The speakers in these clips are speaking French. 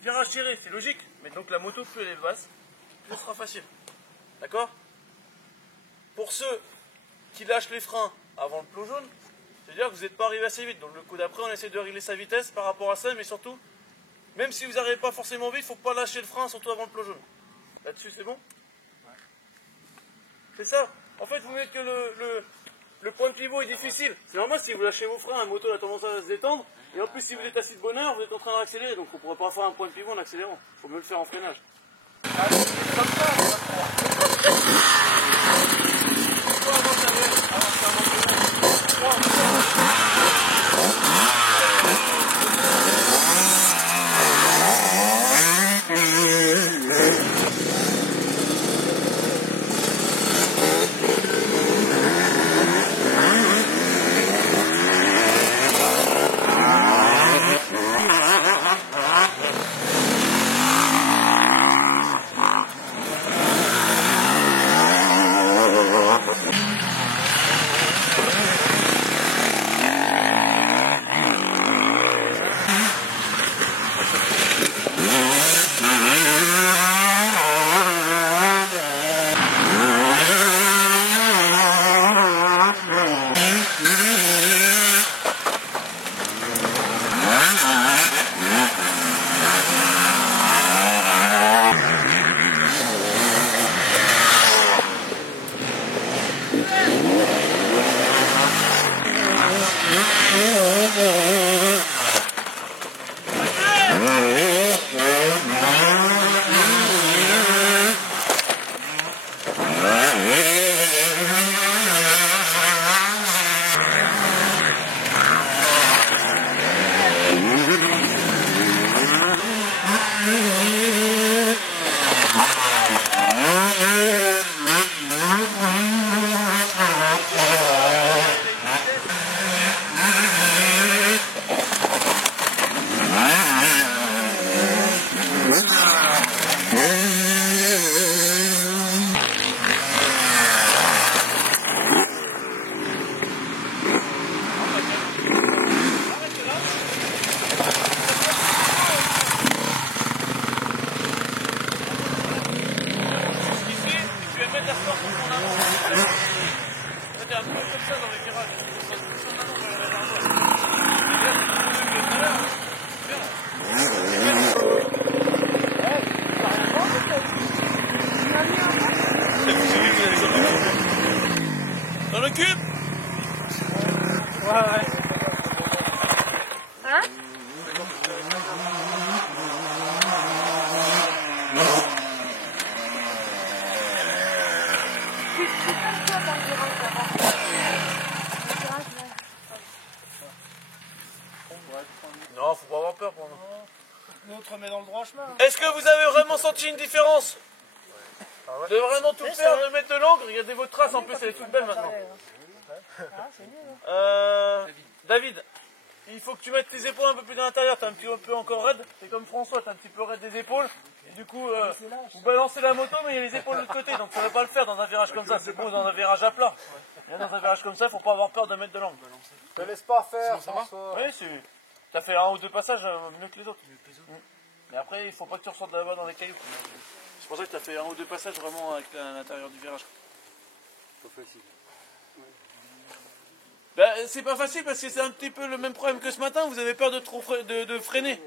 virage tiré, c'est logique. Mais donc la moto, plus elle est basse, plus ce sera facile. D'accord? Pour ceux qui lâchent les freins avant le plot jaune, c'est-à-dire que vous n'êtes pas arrivé assez vite. Donc le coup d'après, on essaie de régler sa vitesse par rapport à ça, mais surtout, même si vous n'arrivez pas forcément vite, il ne faut pas lâcher le frein, surtout avant le plot jaune. Là-dessus, c'est bon? C'est ça. En fait, vous mettez que le point de pivot est difficile. C'est normal, si vous lâchez vos freins, la moto a tendance à se détendre. Et en plus, si vous êtes assis de bonne heure, vous êtes en train d'accélérer. Donc, on ne pourrait pas faire un point de pivot en accélérant. Il faut mieux le faire en freinage. Dans le cube? Ouais. Hein? Non, faut pas avoir peur pour nous. L'autre met dans le droit chemin. Est-ce que vous avez vraiment senti une différence? De vraiment tout faire, de mettre de l'encre? Regardez votre trace, en plus elle est toute belle maintenant. David, il faut que tu mettes tes épaules un peu plus dans l'intérieur, t'es un petit peu encore raide, c'est comme François, t'es un petit peu raide des épaules, et du coup, vous balancez la moto, mais il y a les épaules de l'autre côté, donc ça ne va pas le faire dans un virage comme ça, c'est bon dans un virage à plat. Et dans un virage comme ça, il ne faut pas avoir peur de mettre de l'angle. Ne laisse pas faire, François. Oui, t'as fait un ou deux passages mieux que les autres. Mais après, il ne faut pas que tu ressortes là-bas dans les cailloux. C'est pour ça que tu as fait un ou deux passages vraiment avec l'intérieur du virage. Pas facile. Ben, c'est pas facile parce que c'est un petit peu le même problème que ce matin, vous avez peur de freiner.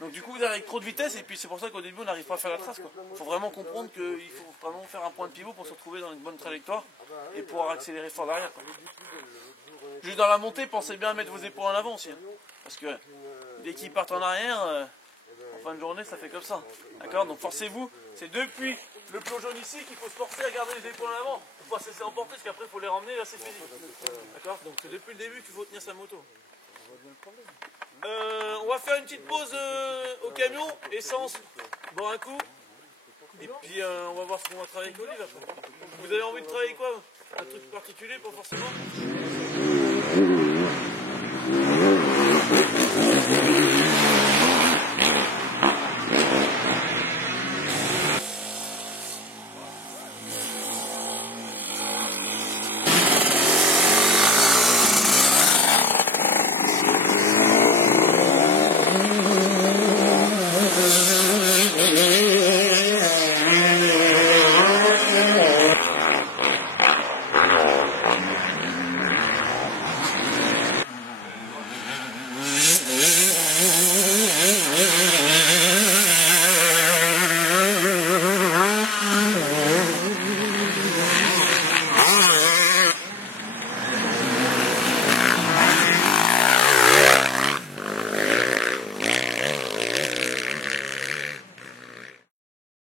Donc du coup vous arrivez avec trop de vitesse et puis c'est pour ça qu'au début on n'arrive pas à faire la trace. Il faut vraiment comprendre qu'il faut vraiment faire un point de pivot pour se retrouver dans une bonne trajectoire et pouvoir accélérer fort derrière. Juste dans la montée, pensez bien à mettre vos épaules en avant aussi. Hein. Parce que dès qu'ils partent en arrière, en fin de journée ça fait comme ça. D'accord? Donc forcez-vous, c'est depuis le plot jaune ici qu'il faut se forcer à garder les épaules en avant. Il faut pas se laisser emporter parce qu'après il faut les ramener, là c'est fini. D'accord? Donc c'est depuis le début qu'il faut tenir sa moto. On va faire une petite pause au camion, essence, boire un coup. Et puis on va voir ce qu'on va travailler avec Olive après. Vous avez envie de travailler quoi? Un truc particulier, pas forcément?